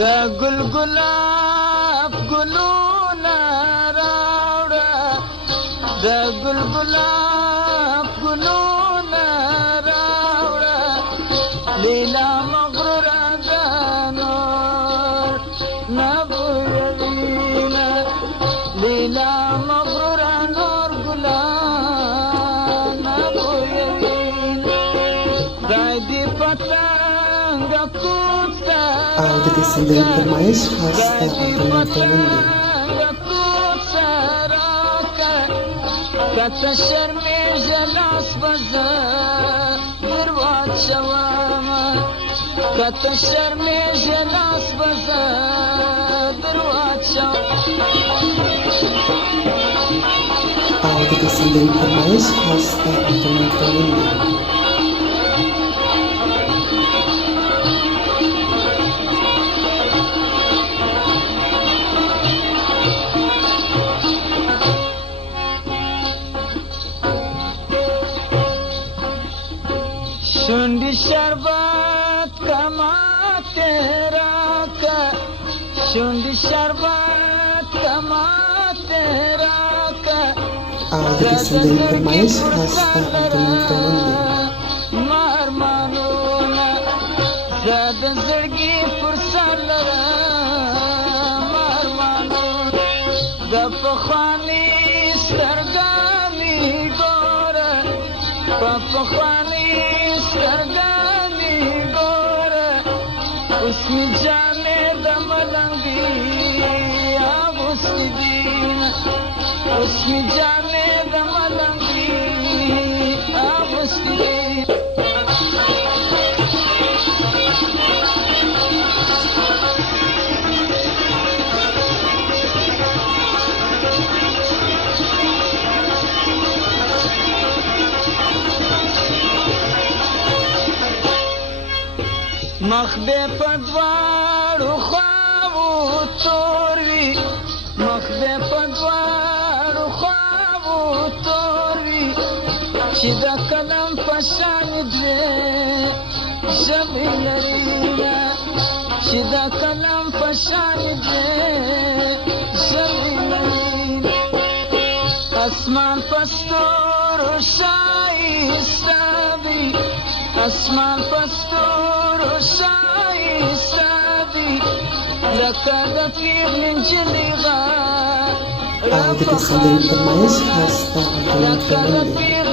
د ګل ګلاب ګلونه راوړه د ګل ګلاب ګلونه راوړه لیلا مغروره د نور نه بویوینه لیلا مغروره نور ګلان نه بویوینه خدای دې پتنګ کوڅه او د دې سندرې فرمایش خاص ته اورېدونکي کته شرمېږه لاس به زه در واچومه کته شرمېږه لاس به زه در واچوم او د دې سندرې فرمایش خاص ته اورېدونکي شونډې شربت کما تیرا کا شونډې شربت کما تیرا کا او د دې سندرې فرمایش خاص ته اورېدونکي مارمانونه زه د زړګي پر سر لرم مارمانونه د پخواني سترګامي ګوره په پخواني سترګامي ګوره اوس مې جامې د ملنګي اغوستې دینه اوس مې جامې د ملنګي اغوستې دینه مخ دې په دواړو خواوو تور وي مخ دې په دواړو خواوو تور وي چې د قلم په شان دوې ژبې لري چې د قلم په شان دوې ژبې لري اسمان په ستورو ښایسته وي اسمان په ستورو ښایسته وي لکه د پیغلې نجلۍ غږ او د دې سندرې فرمایش خاص ته اورېدونکي